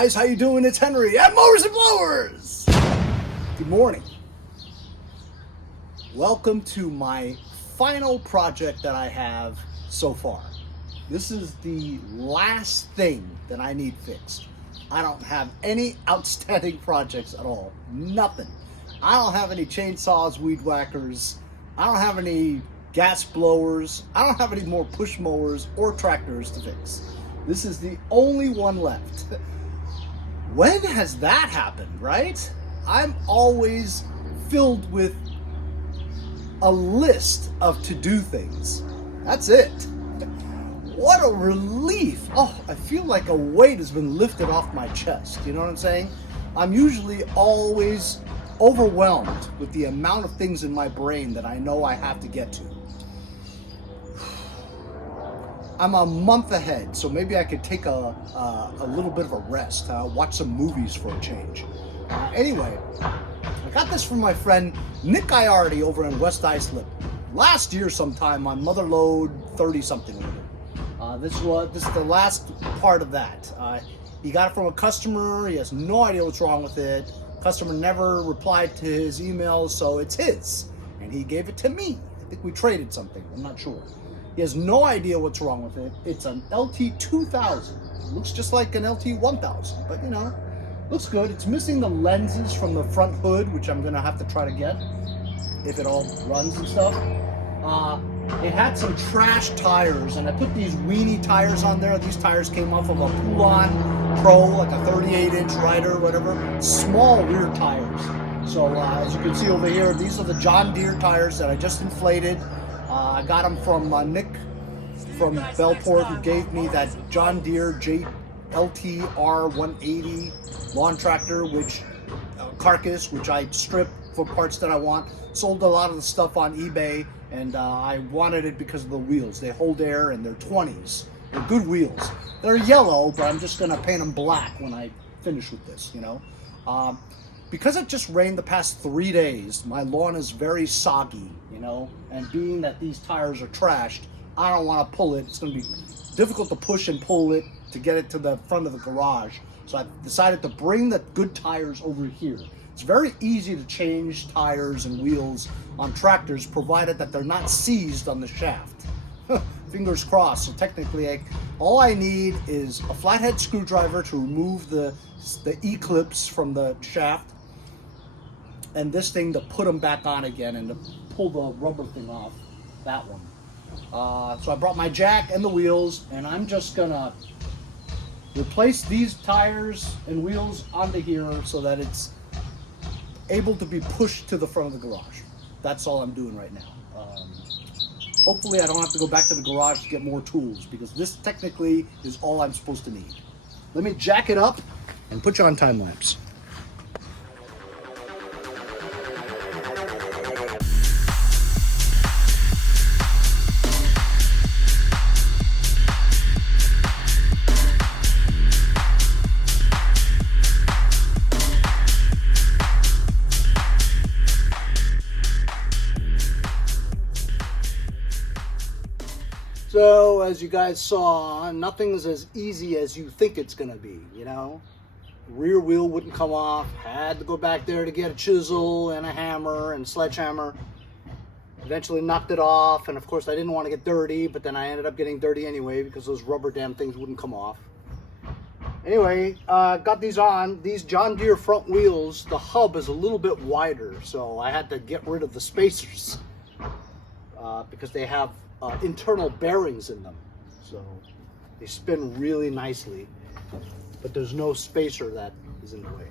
guys, how you doing? It's Henry at Mowers and Blowers. Good morning. Welcome to my final project that I have so far. This is the last thing that I need fixed. I don't have any outstanding projects at all. Nothing. I don't have any chainsaws, weed whackers. I don't have any gas blowers. I don't have any more push mowers or tractors to fix. This is the only one left. When has that happened, right? I'm always filled with a list of to-do things. That's it. What a relief. Oh, I feel like a weight has been lifted off my chest. You know what I'm saying? I'm usually always overwhelmed with the amount of things in my brain that I know I have to get to. I'm a month ahead, so maybe I could take a little bit of a rest, watch some movies for a change. Anyway, I got this from my friend Nick Iardi over in West Islip last year sometime on Mother Load 30-something. This is the last part of that. He got it from a customer. He has no idea what's wrong with it. Customer never replied to his emails, so it's his. And he gave it to me. I think we traded something. I'm not sure. He has no idea what's wrong with it. It's an Lt2000. It looks just like an Lt1000, but you know, looks good. It's missing the lenses from the front hood, which I'm gonna have to try to get if it all runs and stuff. It had some trash tires, and I put these weenie tires on there. These tires came off of a Poulon Pro, like a 38-inch rider, whatever. Small rear tires. So as you can see over here, these are the John Deere tires that I just inflated. I got them from Nick from Bellport, who gave me that John Deere LTR 180 lawn tractor, which carcass, which I stripped for parts that I want. Sold a lot of the stuff on eBay, and I wanted it because of the wheels. They hold air, and they're 20s. They're good wheels. They're yellow, but I'm just gonna paint them black when I finish with this, you know. Because it just rained the past 3 days, my lawn is very soggy, you know, and being that these tires are trashed, I don't want to pull it. It's going to be difficult to push and pull it to get it to the front of the garage. So I decided to bring the good tires over here. It's very easy to change tires and wheels on tractors, provided that they're not seized on the shaft. Fingers crossed. So technically, all I need is a flathead screwdriver to remove the E-clips from the shaft, and this thing to put them back on again and to pull the rubber thing off, that one. So I brought my jack and the wheels, and I'm just gonna replace these tires and wheels onto here so that it's able to be pushed to the front of the garage. That's all I'm doing right now. Hopefully I don't have to go back to the garage to get more tools, because this technically is all I'm supposed to need. Let me jack it up and put you on time lapse. So, as you guys saw, nothing's as easy as you think it's gonna be, you know? Rear wheel wouldn't come off, had to go back there to get a chisel and a hammer and sledgehammer. Eventually knocked it off, and of course I didn't want to get dirty, but then I ended up getting dirty anyway because those rubber damn things wouldn't come off. Anyway, got these on. These John Deere front wheels, the hub is a little bit wider, so I had to get rid of the spacers because they have internal bearings in them, so they spin really nicely, but there's no spacer that is in the way.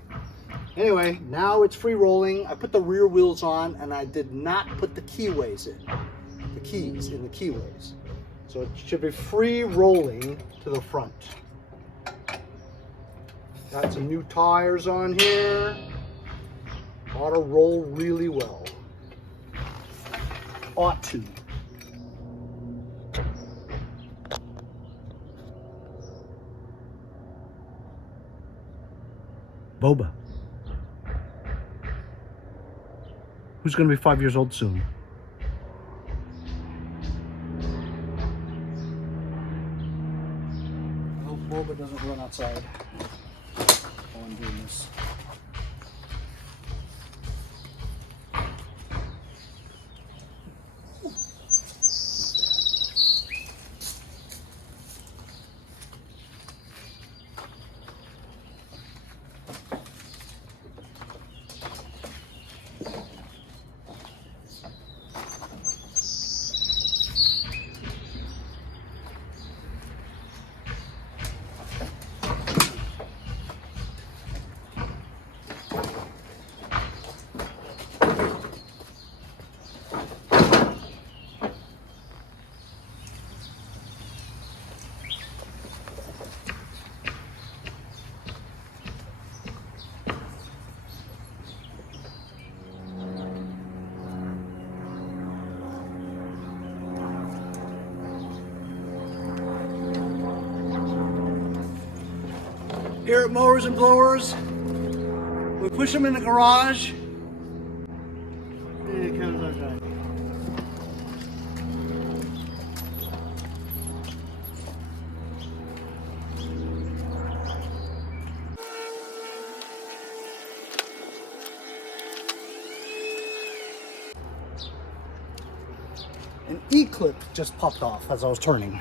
Anyway, now it's free rolling. I put the rear wheels on, and I did not put the keyways in, the keys in the keyways, so it should be free rolling to the front. Got some new tires on here. Ought to roll really well. Ought to. Boba, who's going to be 5 years old soon. I hope Boba doesn't run outside. while I'm doing this. Here at Mowers and Blowers, we push them in the garage. And it comes outside. An E-clip just popped off as I was turning.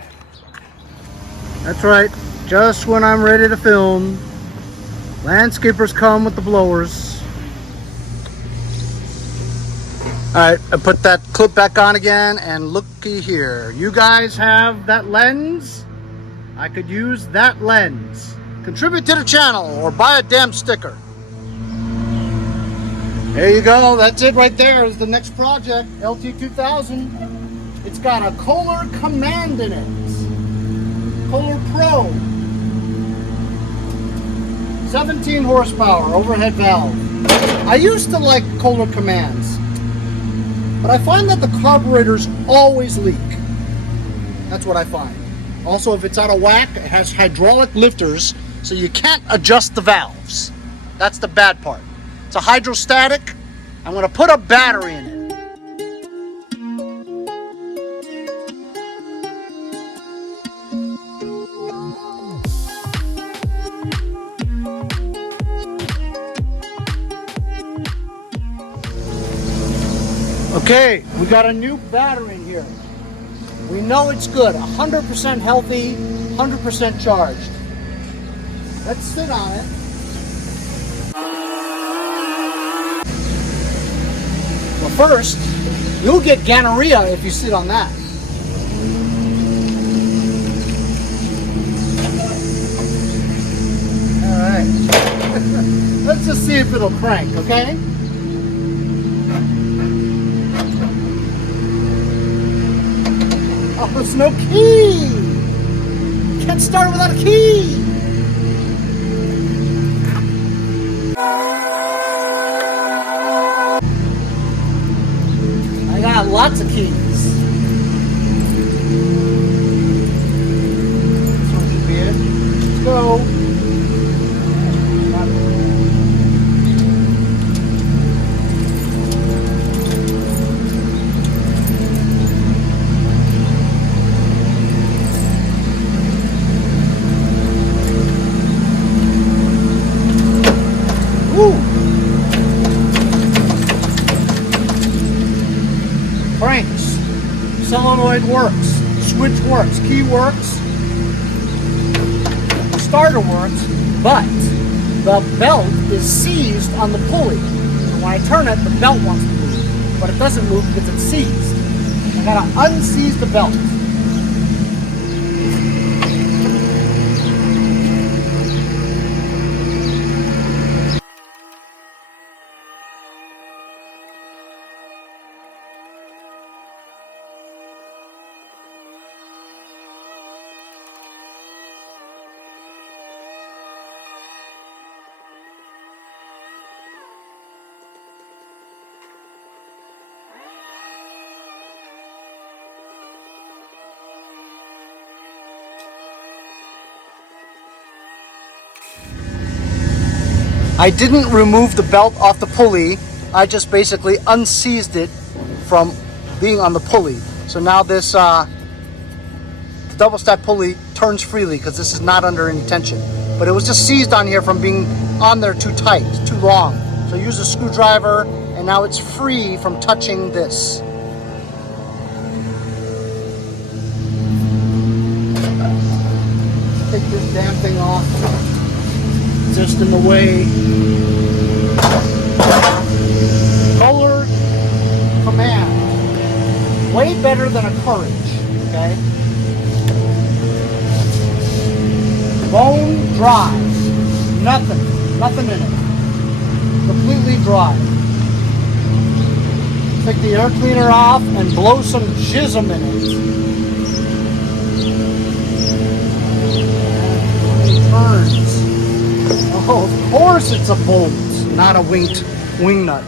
That's right. Just when I'm ready to film, landscapers come with the blowers. Alright, I put that clip back on again, and looky here. You guys have that lens? I could use that lens. Contribute to the channel or buy a damn sticker. There you go. That's it right there. Is the next project, Lt2000. It's got a Kohler command in it. Kohler Pro. 17 horsepower overhead valve. I used to like Kohler commands, but I find that the carburetors always leak. That's what I find. Also, if it's out of whack, it has hydraulic lifters, so you can't adjust the valves. That's the bad part. It's a hydrostatic. I'm going to put a battery in it. Okay, we got a new battery in here. We know it's good, 100% healthy, 100% charged. Let's sit on it. Well, first, you'll get gonorrhea if you sit on that. All right. Let's just see if it'll crank, okay? Oh, there's no key! Can't start without a key! I got lots of keys. This one should be it. Let's go. Cranks, solenoid works, switch works, key works, starter works, but the belt is seized on the pulley. So when I turn it, the belt wants to move, but it doesn't move because it's seized. I gotta unseize the belt. I didn't remove the belt off the pulley. I just basically unseized it from being on the pulley. So now this double stack pulley turns freely because this is not under any tension. but it was just seized on here from being on there too tight, too long. So I used a screwdriver, and now it's free from touching this. Take this damn thing off. It's just in the way. Kohler Command. Way better than a Courage, okay? Bone dry. Nothing in it. Completely dry. Take the air cleaner off and blow some jism in it. And it turns. Oh, of course it's a bolt, not a wing nut.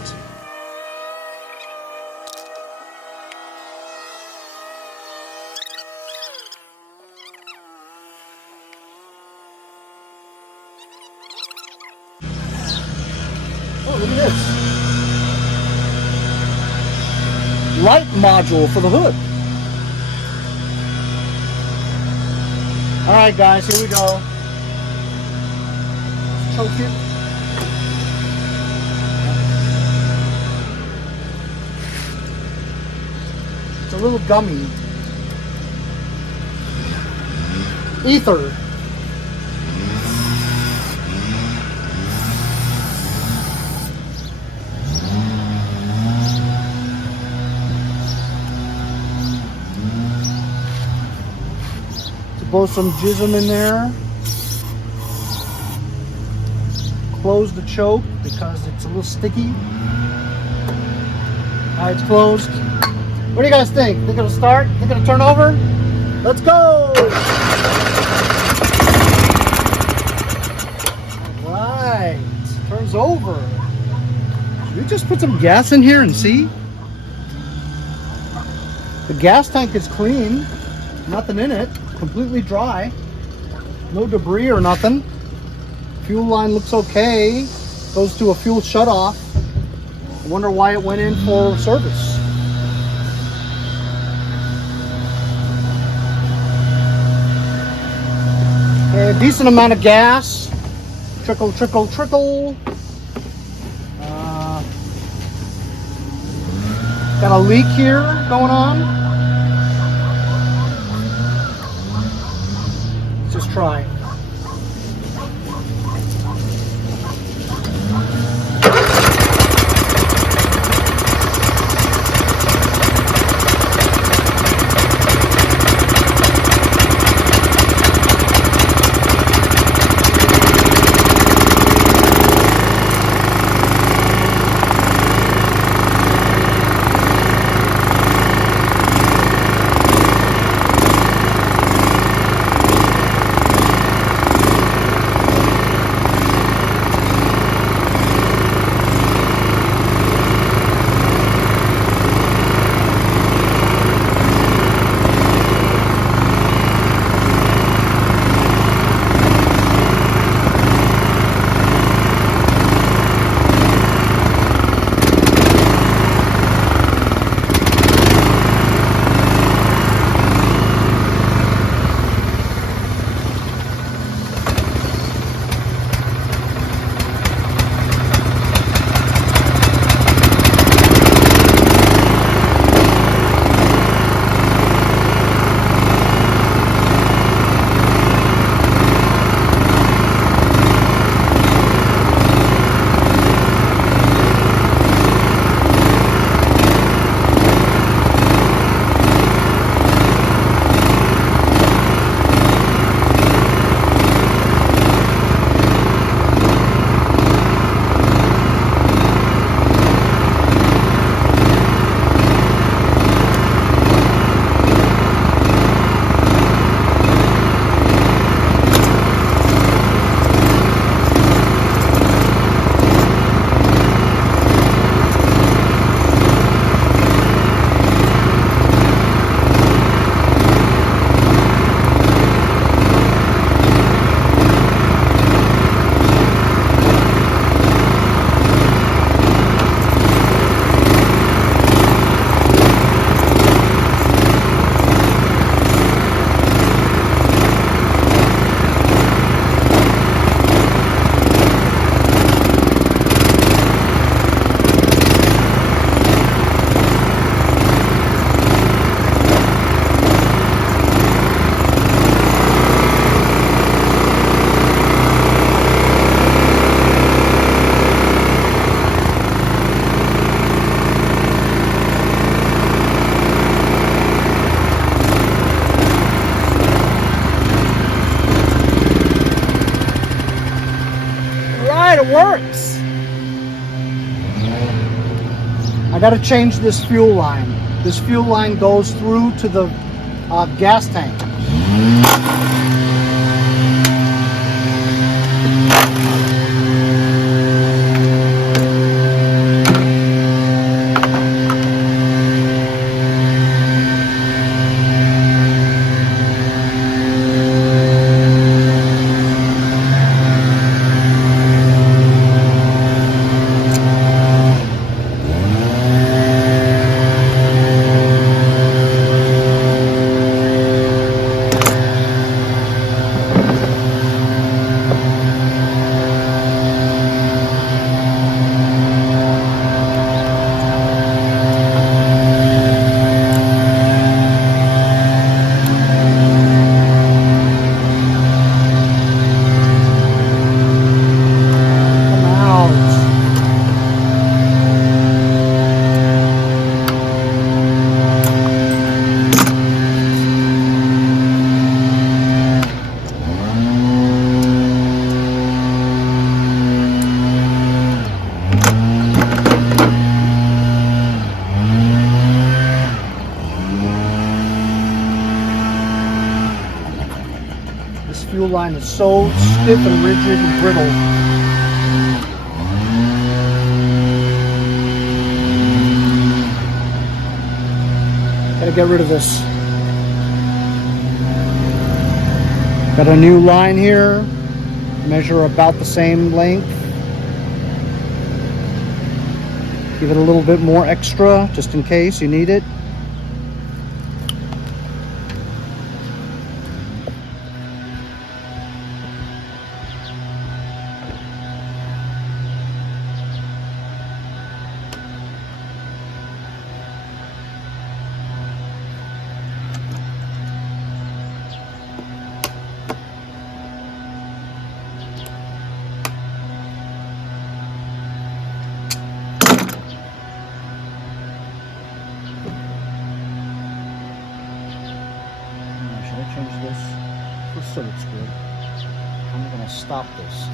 Oh, look at this. Light module for the hood. Alright guys, here we go. Choke it. It's a little gummy. Ether. Blow some jism in there. Close the choke because it's a little sticky. Alright, it's closed. What do you guys think? Think it'll start? Think it'll turn over? Let's go! Alright, turns over. Should we just put some gas in here and see? The gas tank is clean. Nothing in it. Completely dry, no debris or nothing. Fuel line looks okay. Goes to a fuel shutoff. I wonder why it went in for service. Okay, a decent amount of gas. Trickle, trickle, trickle. Got a leak here going on. Just try. works. I got to change this fuel line. This fuel line goes through to the gas tank. Fuel line is so stiff and rigid and brittle. Gotta get rid of this. Got a new line here. Measure about the same length. Give it a little bit more extra just in case you need it. Change this just so it's good. I'm going to stop this.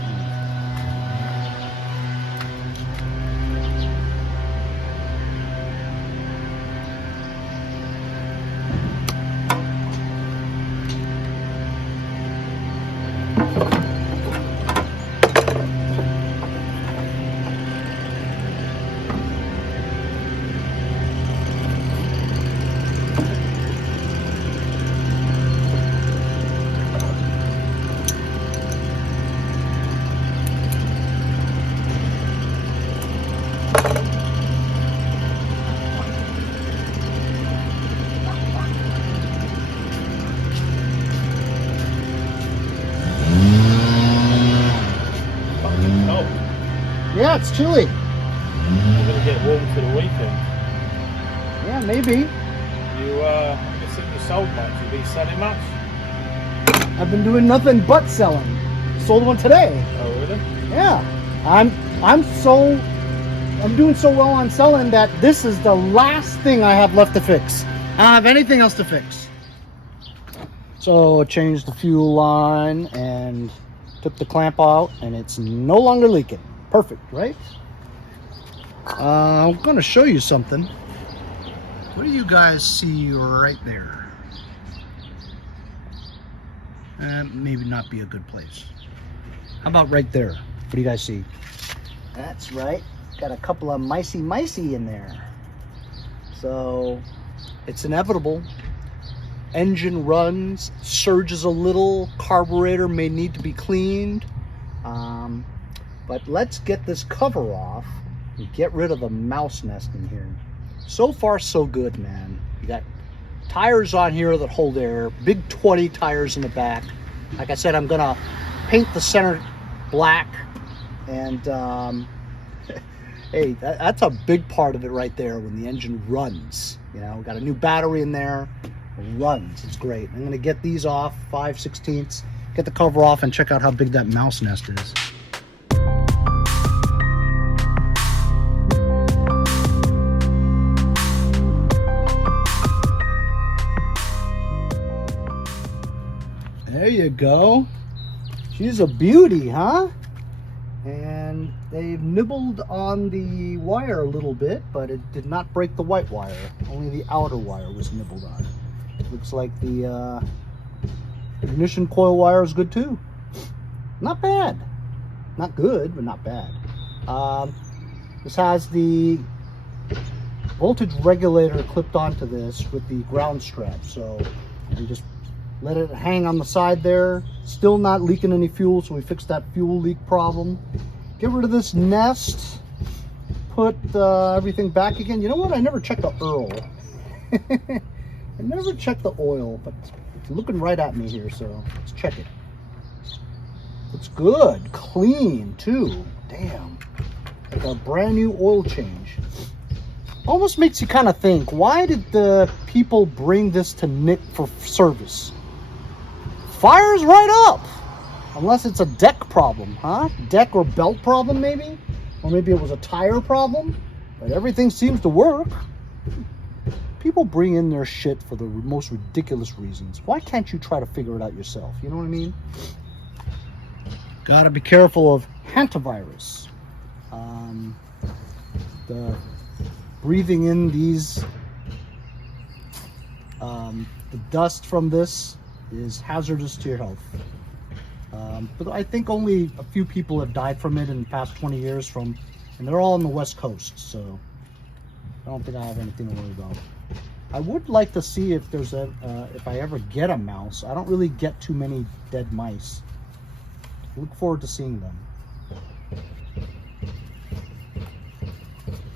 Yeah, it's chilly. You're going to get warm for the weekend. Yeah, maybe. You think you sold much? You been selling much? I've been doing nothing but selling. Sold one today. Oh, really? Yeah. I'm doing so well on selling that this is the last thing I have left to fix. I don't have anything else to fix. So I changed the fuel line and took the clamp out, and it's no longer leaking. Perfect, right? I'm going to show you something. What do you guys see right there? Maybe not be a good place. How about right there? What do you guys see? That's right. Got a couple of micey in there. So it's inevitable. Engine runs, surges a little, carburetor may need to be cleaned. But let's get this cover off and get rid of the mouse nest in here. So far, so good, man. You got tires on here that hold air, big 20 tires in the back. Like I said, I'm gonna paint the center black, and hey, that's a big part of it right there when the engine runs. You know, we got a new battery in there, it runs, it's great. I'm gonna get these off, 5/16, get the cover off, and check out how big that mouse nest is. There you go. She's a beauty, huh? and they've nibbled on the wire a little bit, but it did not break the white wire. Only the outer wire was nibbled on. Looks like the ignition coil wire is good too. Not bad. Not good, but not bad. This has the voltage regulator clipped onto this with the ground strap, so we just let it hang on the side there. Still not leaking any fuel, so we fixed that fuel leak problem. Get rid of this nest, put everything back again. You know what, I never checked the oil. I never checked the oil, but it's looking right at me here, so let's check it. Looks good, clean too. Damn, like a brand new oil change. Almost makes you kind of think, why did the people bring this to Nick for service? Fires right up, unless it's a deck problem, huh? Deck or belt problem maybe, or maybe it was a tire problem, but everything seems to work. People bring in their shit for the most ridiculous reasons. Why can't you try to figure it out yourself? You know what I mean? Gotta be careful of hantavirus. The breathing in these, the dust from this is hazardous to your health. But I think only a few people have died from it in the past 20 years and they're all on the West Coast, so I don't think I have anything to worry about. I would like to see if there's if I ever get a mouse. I don't really get too many dead mice. Look forward to seeing them.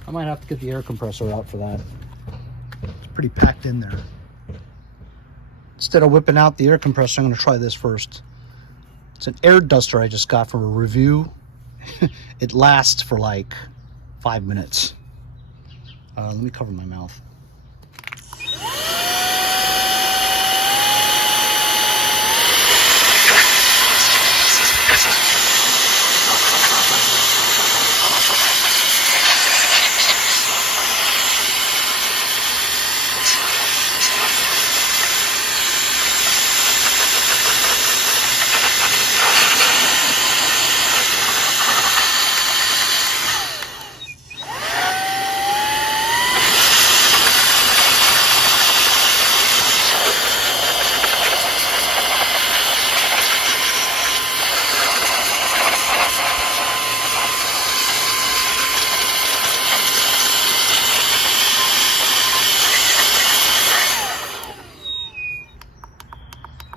I might have to get the air compressor out for that. It's pretty packed in there. Instead of whipping out the air compressor, I'm going to try this first. It's an air duster I just got from a review. It lasts for like 5 minutes. Let me cover my mouth.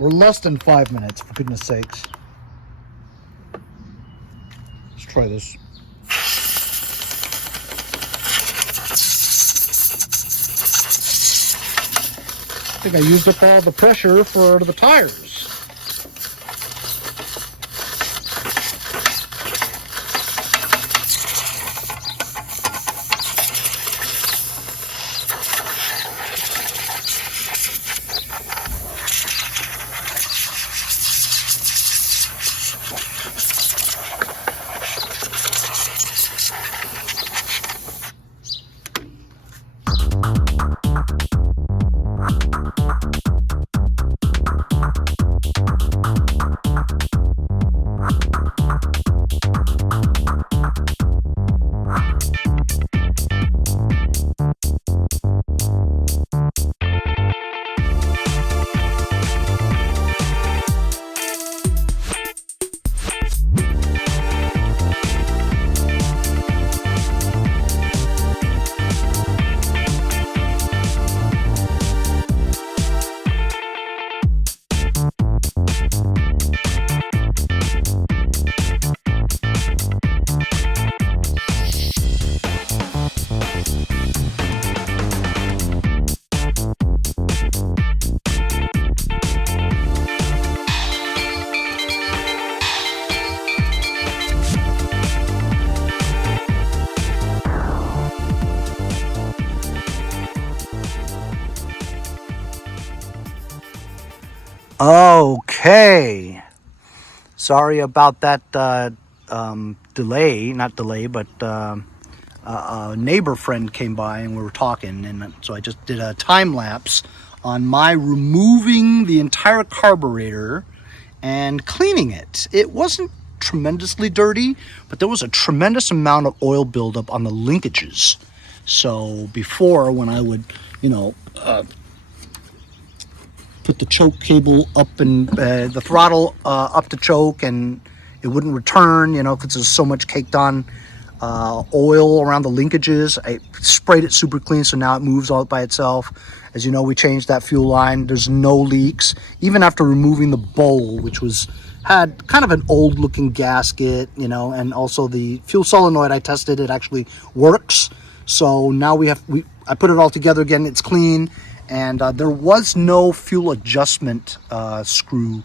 We're less than 5 minutes, for goodness sakes. Let's try this. I think I used up all the pressure for the tires. Okay, sorry about that delay, not delay, but a neighbor friend came by and we were talking, and so I just did a time lapse on my removing the entire carburetor and cleaning it. It wasn't tremendously dirty, but there was a tremendous amount of oil buildup on the linkages. So before, when I would, you know, put the choke cable up and the throttle up to choke, and it wouldn't return, you know, because there's so much caked on oil around the linkages. I sprayed it super clean, so now it moves all by itself. As you know, we changed that fuel line. There's no leaks, even after removing the bowl, which had kind of an old looking gasket, you know, and also the fuel solenoid I tested, it actually works. So now I put it all together again, it's clean, and there was no fuel adjustment screw.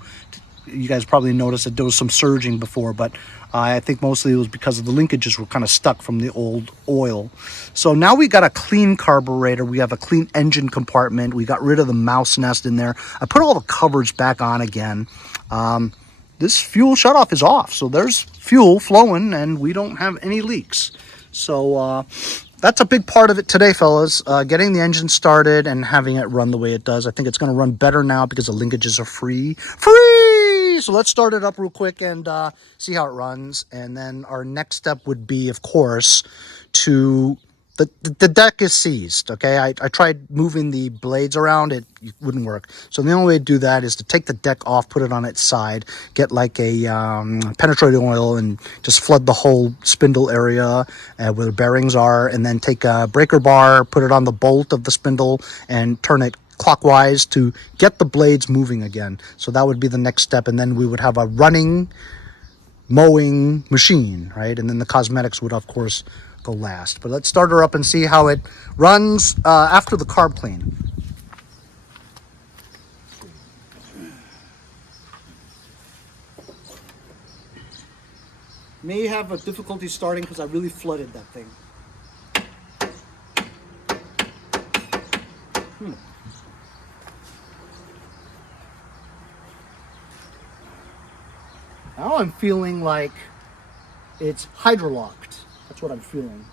You guys probably noticed that there was some surging before, but I think mostly it was because of the linkages were kind of stuck from the old oil. So now we got a clean carburetor, we have a clean engine compartment, we got rid of the mouse nest in there. I put all the covers back on again. This fuel shutoff is off, so there's fuel flowing and we don't have any leaks. So that's a big part of it today, fellas. Getting the engine started and having it run the way it does. I think it's going to run better now because the linkages are free. So let's start it up real quick and see how it runs. And then our next step would be, of course, to... The deck is seized, okay? I tried moving the blades around, it wouldn't work. So the only way to do that is to take the deck off, put it on its side, get like a penetrating oil and just flood the whole spindle area where the bearings are, and then take a breaker bar, put it on the bolt of the spindle, and turn it clockwise to get the blades moving again. So that would be the next step, and then we would have a running mowing machine, right? And then the cosmetics would, of course, go last. But let's start her up and see how it runs after the carb clean. May have a difficulty starting because I really flooded that thing. Now I'm feeling like it's hydrolocked. That's what I'm feeling.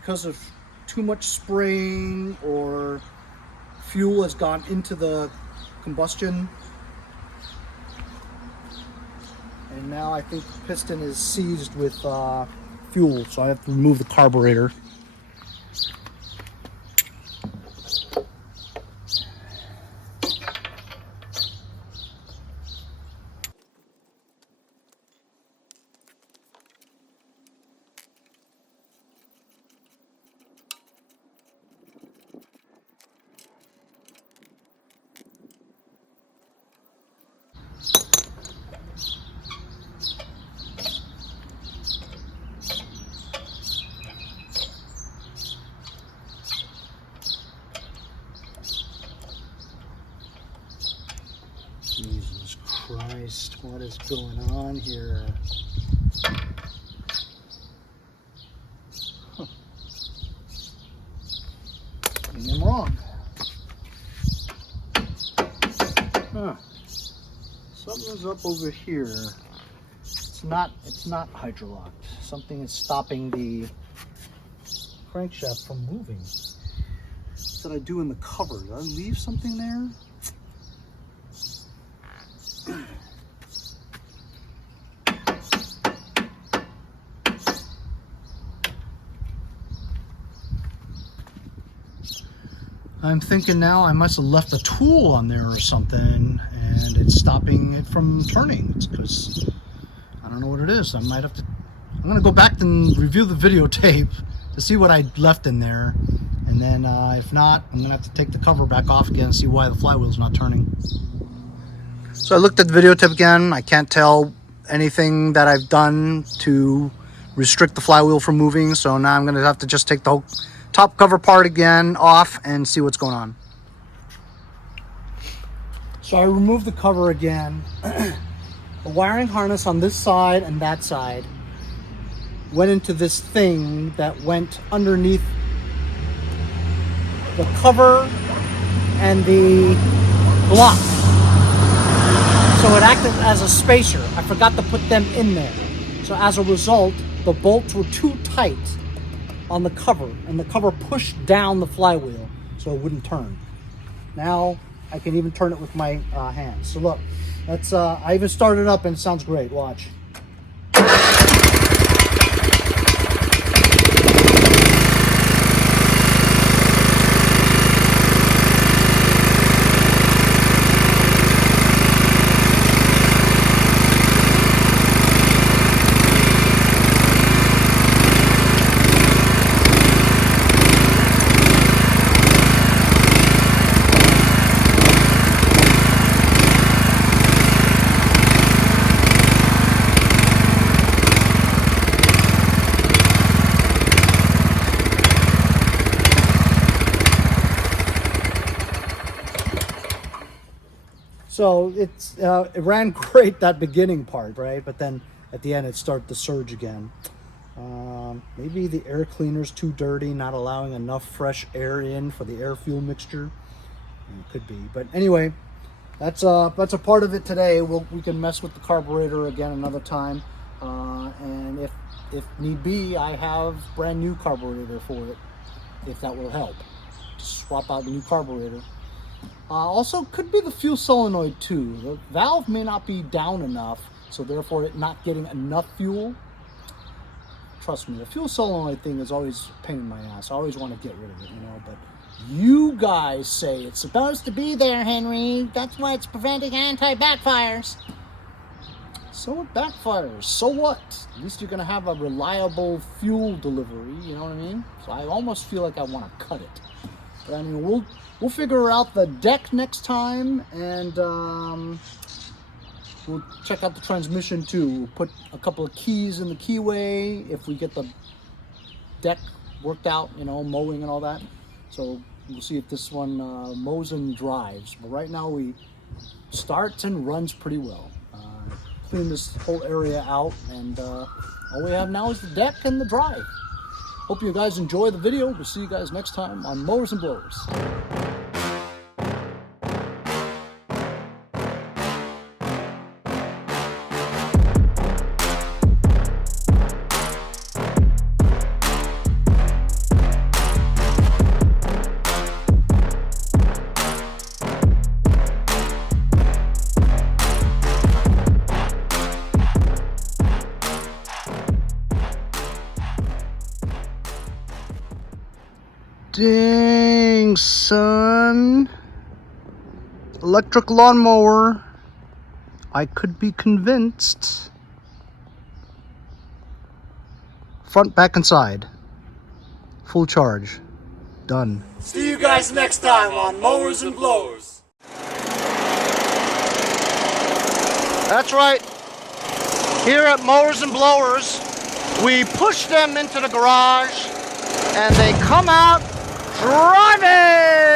Because of too much spraying or fuel has gone into the combustion. And now I think the piston is seized with fuel, so I have to remove the carburetor. Jesus Christ, what is going on here? Huh. I'm wrong. Huh. Something's up over here. It's not hydrolocked. Something is stopping the crankshaft from moving. What did I do in the cover? Did I leave something there? I'm thinking now I must have left a tool on there or something, and it's stopping it from turning. It's because I don't know what it is. I'm gonna go back and review the videotape to see what I left in there, and then if not, I'm gonna have to take the cover back off again and see why the flywheel's not turning. So I looked at the videotape again. I can't tell anything that I've done to restrict the flywheel from moving, so now I'm gonna have to just take the whole top cover part again off and see what's going on. So I removed the cover again. The wiring harness on this side and that side went into this thing that went underneath the cover and the block. So it acted as a spacer. I forgot to put them in there. So as a result, the bolts were too tight on the cover, and the cover pushed down the flywheel so it wouldn't turn. Now I can even turn it with my hands. So look, that's I even started it up and it sounds great. Watch. So it ran great that beginning part, right? But then at the end it started to surge again. Maybe the air cleaner's too dirty, not allowing enough fresh air in for the air fuel mixture. It could be, but anyway, that's a part of it today. We can mess with the carburetor again another time, and if need be, I have brand new carburetor for it, if that will help. Just swap out the new carburetor. Also, could be the fuel solenoid too. The valve may not be down enough, so therefore it not getting enough fuel. Trust me, the fuel solenoid thing is always a pain in my ass. I always want to get rid of it, you know, but you guys say it's supposed to be there, Henry. That's why it's preventing anti-backfires. So it backfires. So what? At least you're going to have a reliable fuel delivery, you know what I mean? So I almost feel like I want to cut it. But I mean, we'll figure out the deck next time, and we'll check out the transmission too. We'll put a couple of keys in the keyway if we get the deck worked out, you know, mowing and all that. So we'll see if this one mows and drives. But right now we starts and runs pretty well. Clean this whole area out, and all we have now is the deck and the drive. Hope you guys enjoy the video. We'll see you guys next time on Mowers and Blowers. Dang, son. Electric lawnmower. I could be convinced. Front, back, and side. Full charge. Done. See you guys next time on Mowers and Blowers. That's right. Here at Mowers and Blowers, we push them into the garage and they come out driving!